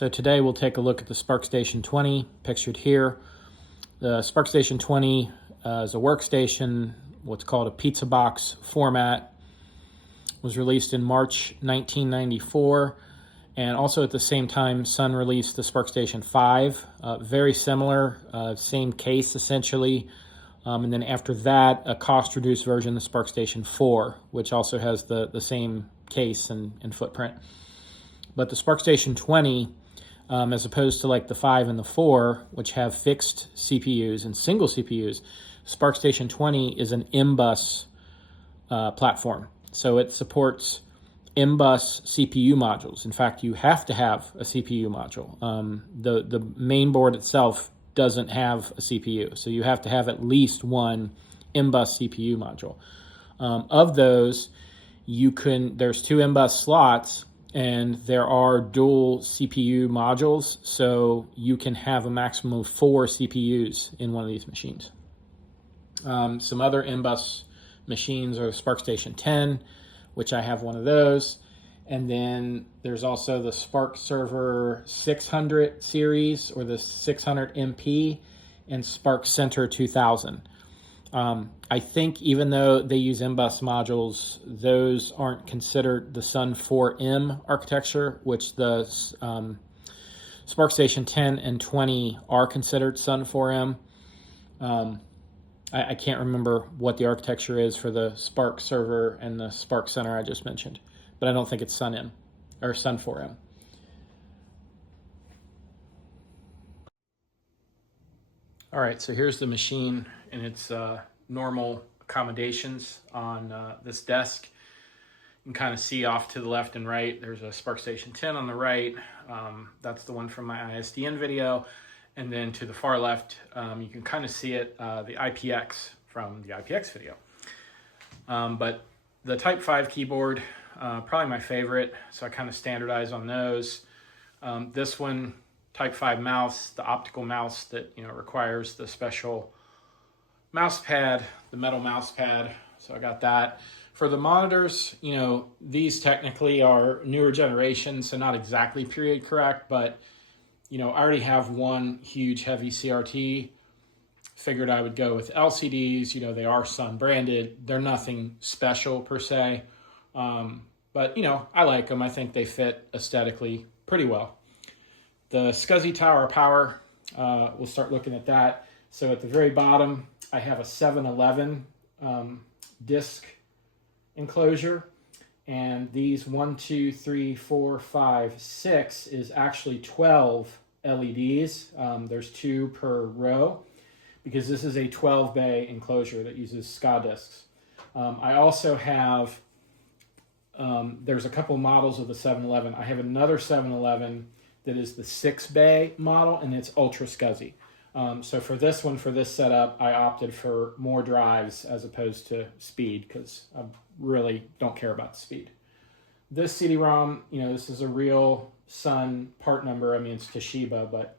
So today we'll take a look at the Sparcstation 20, pictured here. The Sparcstation 20 is a workstation, what's called a pizza box format. Was released in March 1994, and also at the same time Sun released the Sparcstation 5. Very similar, same case essentially. And then after that, a cost-reduced version, the Sparcstation 4, which also has the same case and footprint. But the Sparcstation 20, as opposed to like the 5 and the 4, which have fixed CPUs and single CPUs, Sparcstation 20 is an M-bus platform. So it supports M-bus CPU modules. In fact, you have to have a CPU module. The main board itself doesn't have a CPU, so you have to have at least one M-bus CPU module. Of those, there's 2 M-bus slots, and there are dual CPU modules, so you can have a maximum of 4 CPUs in one of these machines. Some other M-bus machines are the Sparcstation 10, which I have one of those. And then there's also the Spark Server 600 series, or the 600 MP, and Spark Center 2000. I think even though they use M-bus modules, those aren't considered the Sun 4M architecture, which the Sparcstation 10 and 20 are considered Sun 4M. I can't remember what the architecture is for the Spark Server and the Spark Center I just mentioned, but I don't think it's Sun M or Sun 4M. All right, so here's the machine in its normal accommodations on this desk. You can kind of see off to the left and right. There's a Sparcstation 10 on the right. That's the one from my ISDN video. And then to the far left, you can kind of see it, the IPX from the IPX video. But the Type 5 keyboard, probably my favorite, so I kind of standardize on those. This one, Type 5 mouse, the optical mouse that requires the special mouse pad, the metal mouse pad, so I got that. For the monitors, these technically are newer generation, so not exactly period correct, but I already have one huge heavy CRT. Figured I would go with LCDs. They are Sun branded. They're nothing special per se. But, I like them. I think they fit aesthetically pretty well. The SCSI Tower Power, we'll start looking at that. So at the very bottom, I have a 711 disc enclosure. And these 1, 2, 3, 4, 5, 6 is actually 12 LEDs. There's 2 per row because this is a 12-bay enclosure that uses SCA discs. I also have, there's a couple models of the 711. I have another 711 that is the 6-bay model, and it's ultra SCSI. So for this one, for this setup, I opted for more drives as opposed to speed because I really don't care about the speed. This CD-ROM, this is a real Sun part number. I mean, it's Toshiba, but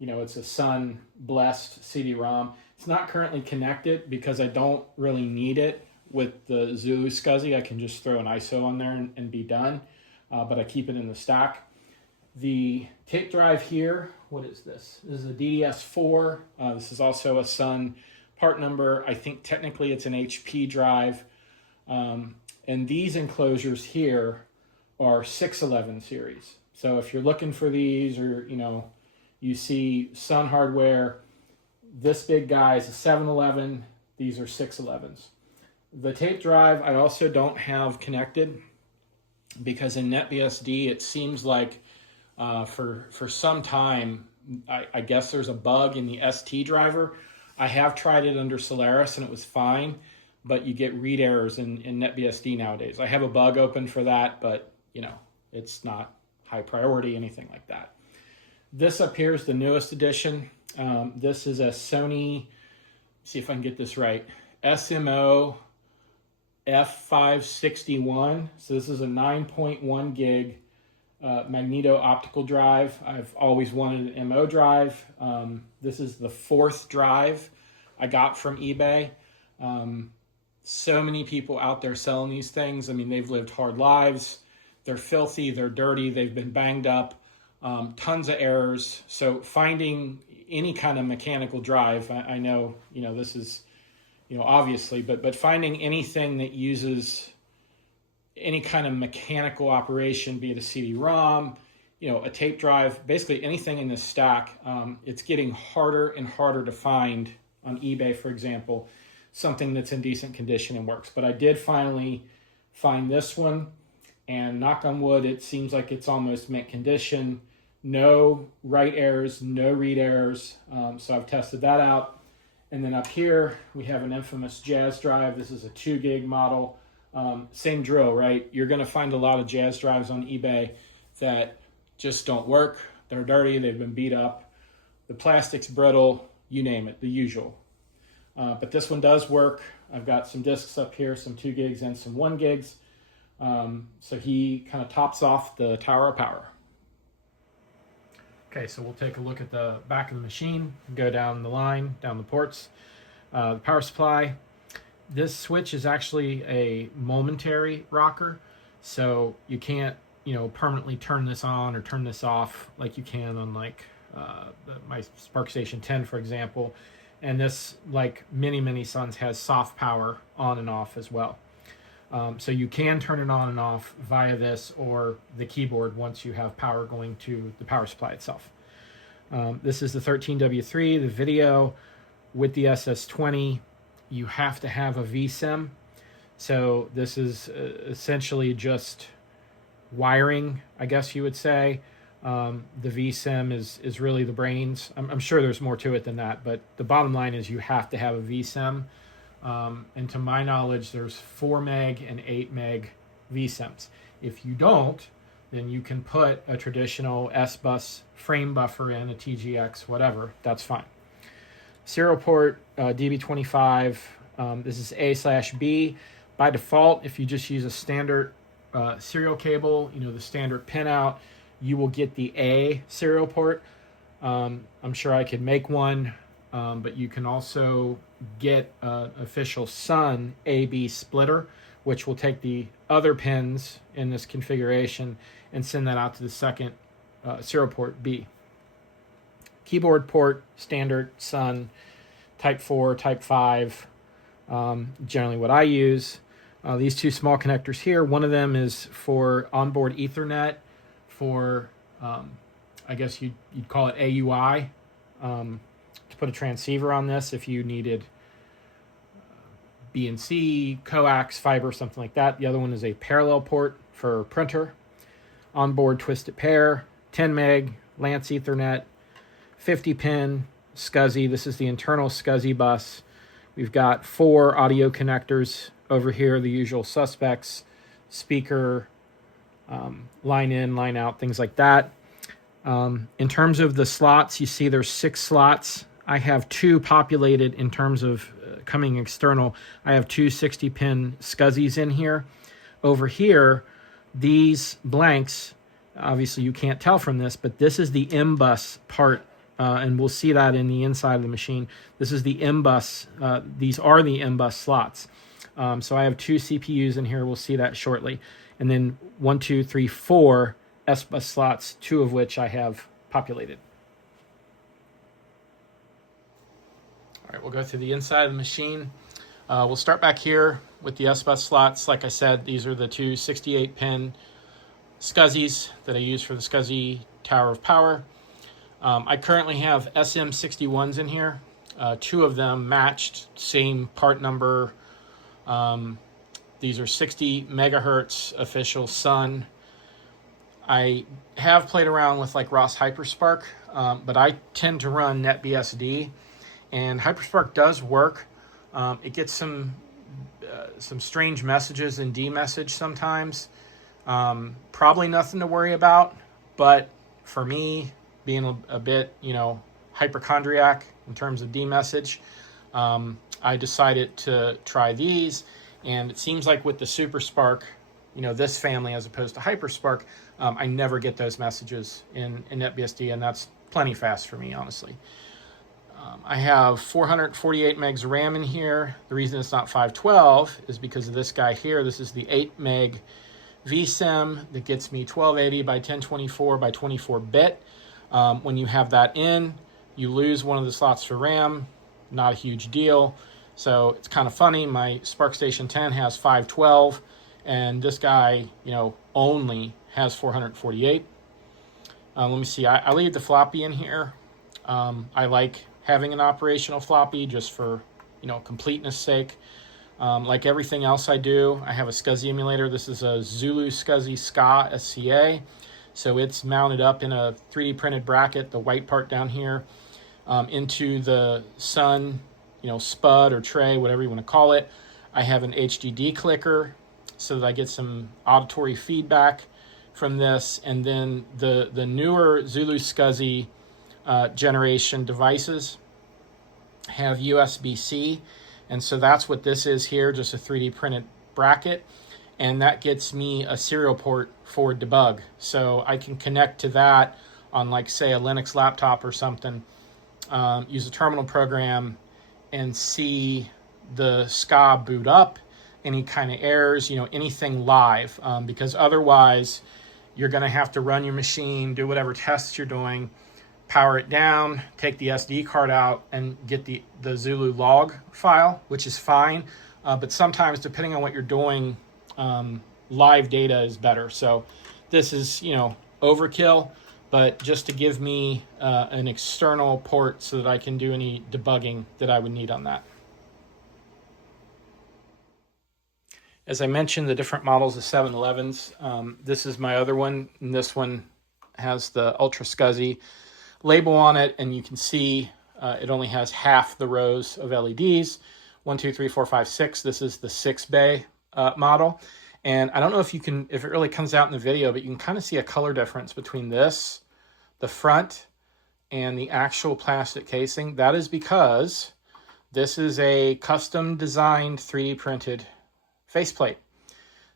it's a Sun blessed CD-ROM. It's not currently connected because I don't really need it with the Zulu SCSI. I can just throw an ISO on there and be done, but I keep it in the stack. The tape drive here, what is this? This is a DDS4. This is also a Sun part number. I think technically it's an HP drive. And these enclosures here are 611 series. So if you're looking for these, or you see Sun hardware, this big guy is a 711. These are 611s. The tape drive I also don't have connected because in NetBSD it seems like for some time, I guess there's a bug in the ST driver. I have tried it under Solaris and it was fine, but you get read errors in NetBSD nowadays. I have a bug open for that, but it's not high priority, anything like that. This up here is the newest edition. This is a Sony, see if I can get this right, SMO F561. So this is a 9.1 gig magneto optical drive. I've always wanted an MO drive. This is the 4th drive I got from eBay. So many people out there selling these things. I mean, they've lived hard lives. They're filthy, they're dirty, they've been banged up. tons of errors. So finding any kind of mechanical drive, I know, this is, obviously, but finding anything that uses any kind of mechanical operation, be it a CD-ROM, a tape drive, basically anything in this stack, it's getting harder and harder to find on eBay, for example, something that's in decent condition and works. But I did finally find this one, and knock on wood, it seems like it's almost mint condition. No write errors, no read errors. So I've tested that out. And then up here, we have an infamous Jazz drive. This is a 2 gig model. Same drill, right? You're gonna find a lot of Jazz drives on eBay that just don't work. They're dirty, they've been beat up. The plastic's brittle, you name it, the usual. But this one does work. I've got some discs up here, some 2 gigs and some 1 gigs. So he kind of tops off the tower of power. Okay, so we'll take a look at the back of the machine, go down the line, down the ports. The power supply. This switch is actually a momentary rocker, so you can't, permanently turn this on or turn this off like you can on like my Sparcstation 10, for example. And this, like many Suns, has soft power on and off as well. So you can turn it on and off via this or the keyboard once you have power going to the power supply itself. This is the 13W3, the video with the SS20. You have to have a vSIM. So this is essentially just wiring, I guess you would say. The vSIM is really the brains. I'm sure there's more to it than that, but the bottom line is you have to have a vSIM. And to my knowledge, there's 4 meg and 8 meg vSIMs. If you don't, then you can put a traditional S-bus frame buffer in, a TGX, whatever, that's fine. Serial port, DB25, this is A/B. By default, if you just use a standard serial cable, the standard pinout, you will get the A serial port. I'm sure I could make one, but you can also get an official Sun AB splitter, which will take the other pins in this configuration and send that out to the second serial port B. Keyboard port, standard Sun, Type 4, Type 5, generally what I use. These 2 small connectors here, one of them is for onboard Ethernet for, I guess you'd call it AUI, to put a transceiver on this if you needed BNC, coax, fiber, something like that. The other one is a parallel port for printer. Onboard twisted pair, 10 meg, Lance Ethernet, 50 pin, SCSI. This is the internal SCSI bus. We've got 4 audio connectors over here, the usual suspects, speaker, line in, line out, things like that. In terms of the slots, you see there's 6 slots. I have 2 populated in terms of coming external. I have 2 60-pin SCSIs in here. Over here, these blanks, obviously you can't tell from this, but this is the M-bus part, and we'll see that in the inside of the machine. This is the M-bus. These are the M-bus slots. So I have 2 CPUs in here. We'll see that shortly. And then 1, 2, 3, 4 S-bus slots, 2 of which I have populated. All right, we'll go through the inside of the machine. We'll start back here with the S-bus slots. Like I said, these are the 2 68-pin SCSIs that I use for the SCSI Tower of Power. I currently have SM61s in here. 2 of them matched, same part number. These are 60 megahertz official Sun. I have played around with like Ross Hyperspark, but I tend to run NetBSD, and Hyperspark does work. It gets some strange messages in dmessage sometimes. Probably nothing to worry about, but for me, being a bit, hypochondriac in terms of dmessage, I decided to try these, and it seems like with the Super Spark, this family as opposed to Hyperspark, I never get those messages in NetBSD, and that's plenty fast for me, honestly. I have 448 megs RAM in here. The reason it's not 512 is because of this guy here. This is the 8 meg vSIM that gets me 1280 by 1024 by 24 bit. When you have that in, you lose one of the slots for RAM, not a huge deal. So it's kind of funny. My Sparcstation 10 has 512, and this guy, only has 448. Let me see. I leave the floppy in here. I like having an operational floppy just for, completeness sake. Like everything else I do, I have a SCSI emulator. This is a Zulu SCSI SCA SCA. So it's mounted up in a 3D printed bracket, the white part down here, into the Sun, spud or tray, whatever you want to call it. I have an HDD clicker so that I get some auditory feedback from this. And then the newer Zulu SCSI generation devices have USB-C. And so that's what this is here, just a 3D printed bracket. And that gets me a serial port for debug. So I can connect to that on, like, say, a Linux laptop or something, use a terminal program, and see the SCA boot up, any kind of errors, anything live. Because otherwise, you're going to have to run your machine, do whatever tests you're doing, power it down, take the SD card out, and get the Zulu log file, which is fine. But sometimes, depending on what you're doing, live data is better. So this is, overkill, but just to give me an external port so that I can do any debugging that I would need on that. As I mentioned, the different models of 711s. This is my other one, and this one has the Ultra SCSI label on it, and you can see it only has half the rows of LEDs. 1, 2, 3, 4, 5, 6. This is the 6-bay model. And I don't know if it really comes out in the video, but you can kind of see a color difference between this, the front, and the actual plastic casing. That is because this is a custom designed 3D printed faceplate.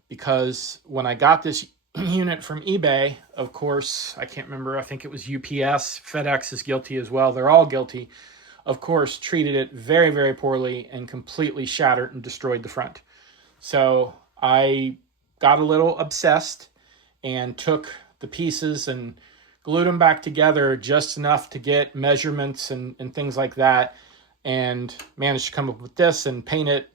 Because when I got this unit from eBay, of course, I can't remember, I think it was UPS, FedEx is guilty as well. They're all guilty. Of course, treated it very, very poorly and completely shattered and destroyed the front. So I got a little obsessed and took the pieces and glued them back together just enough to get measurements and things like that, and managed to come up with this and paint it,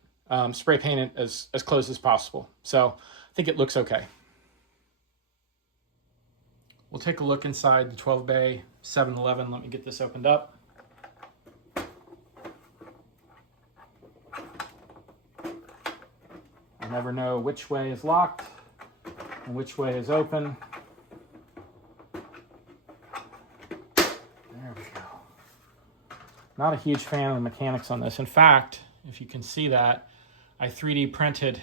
spray paint it as close as possible. So I think it looks okay. We'll take a look inside the 12-bay 711. Let me get this opened up. I never know which way is locked and which way is open. There we go. Not a huge fan of the mechanics on this. In fact, if you can see that, I 3D printed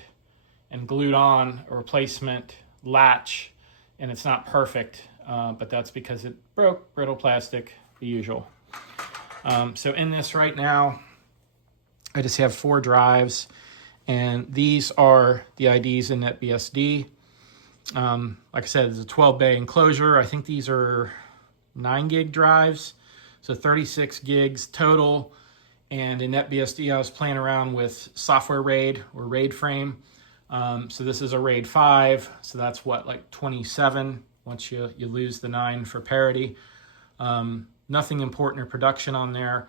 and glued on a replacement latch, and it's not perfect, but that's because it broke, brittle plastic, the usual. So in this right now, I just have 4 drives, and these are the IDs in NetBSD. Like I said, it's a 12-bay enclosure. I think these are 9 gig drives, so 36 gigs total. And in NetBSD, I was playing around with software RAID or RAID frame. So this is a RAID 5, so that's what, like 27 once you lose the 9 for parity. Nothing important or production on there,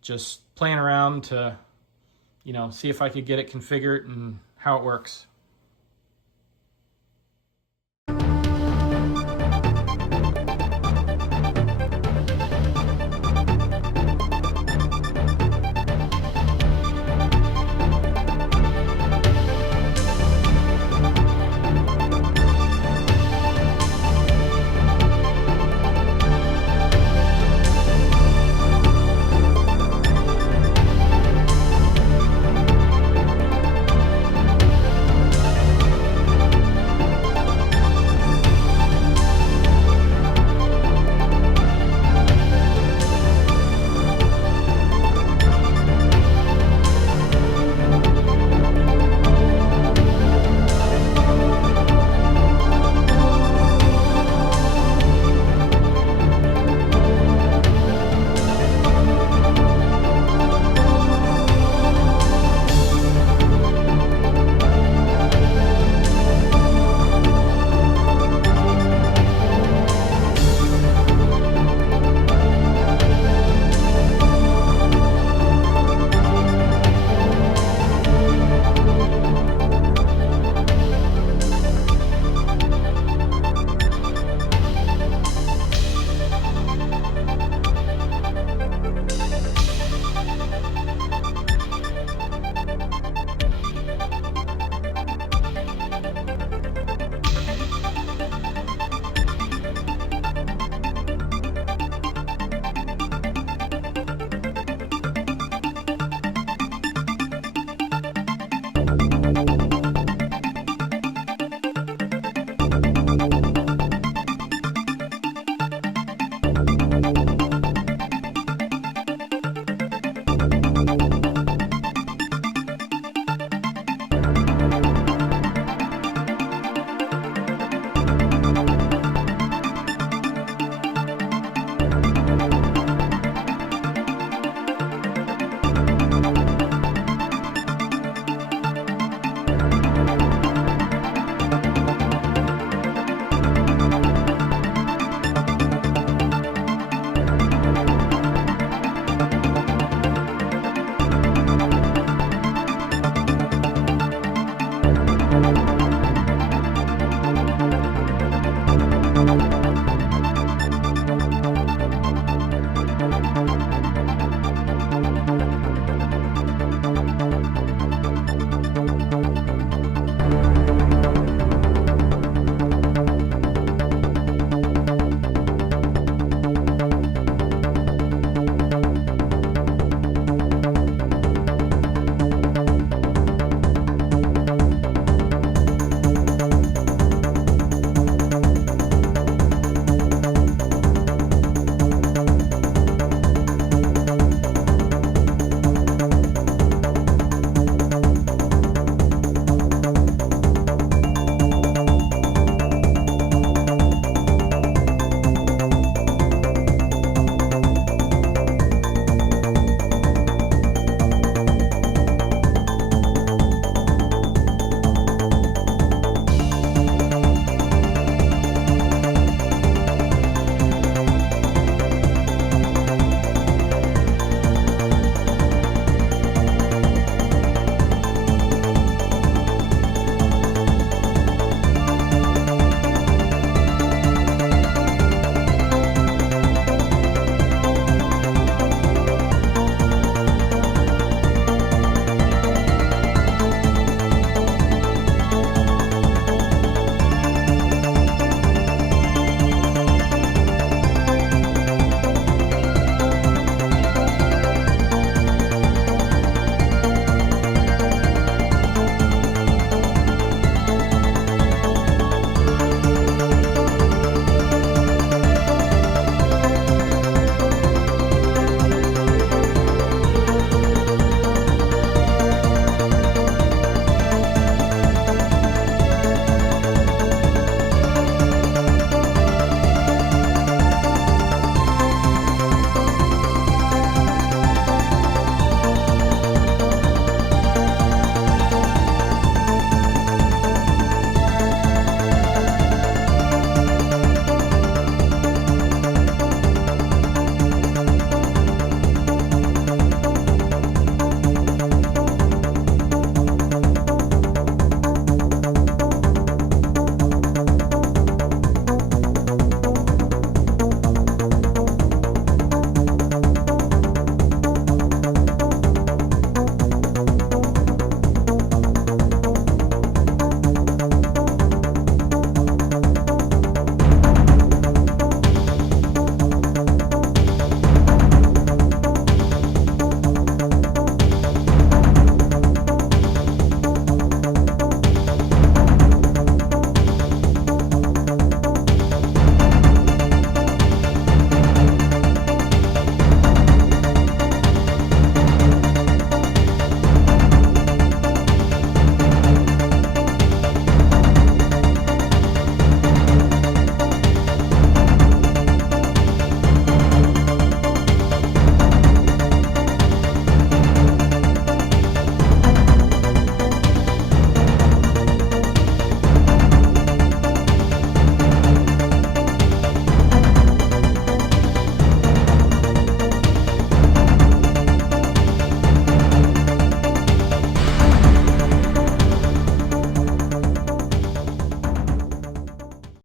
just playing around to, see if I could get it configured and how it works.